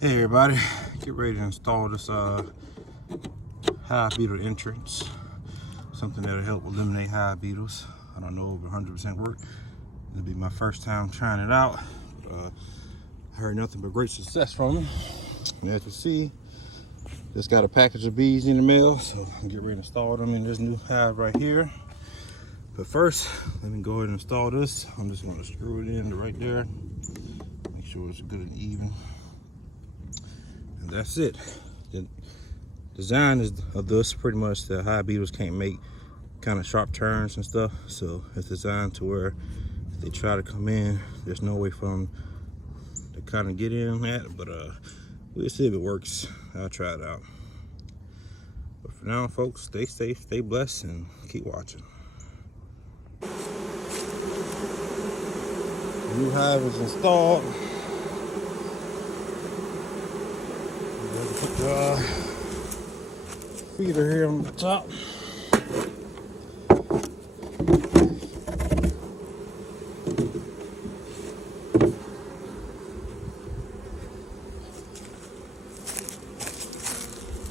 Hey everybody, get ready to install this hive beetle entrance. Something that'll help eliminate hive beetles. I don't know if 100% work. It'll be my first time trying it out. But, I heard nothing but great success from it. And as you see, just got a package of bees in the mail, so I'll get ready to install them in this new hive right here. But first, let me go ahead and install this. I'm just going to screw it in right there. Make sure it's good and even. And that's it. The design of this pretty much the hive beetles can't make kind of sharp turns and stuff, so it's designed to where if they try to come in, there's no way for them to kind of get in at. But we'll see if it works. I'll try it out. But for now, folks, stay safe, stay blessed, and keep watching. The new hive is installed. Put the feeder here on the top.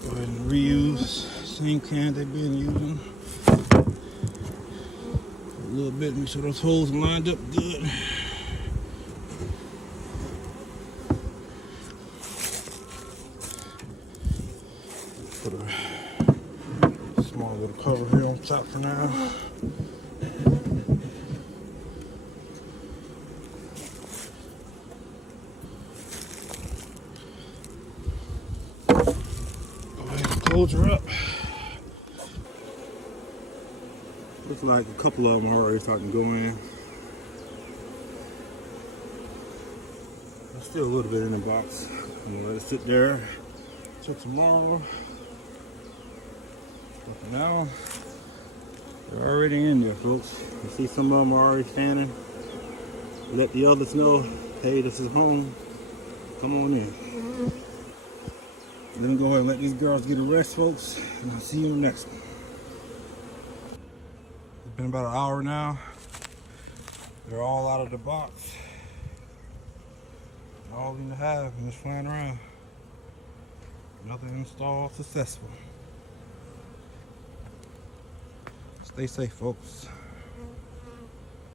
Go ahead and reuse same can they've been using. A little bit, make sure those holes lined up good. Put a small little cover here on top for now. Go ahead and close her up. Looks like a couple of them are already starting to go in. There's still a little bit in the box. I'm gonna let it sit there till tomorrow. But for now, they're already in there, folks. You see some of them are already standing. Let the others know, hey, this is home. Come on in. Let me go ahead and let these girls get a rest, folks, and I'll see you in the next one. It's been about an hour now. They're all out of the box. All in the hive and just flying around. Another install successful. Stay safe, folks.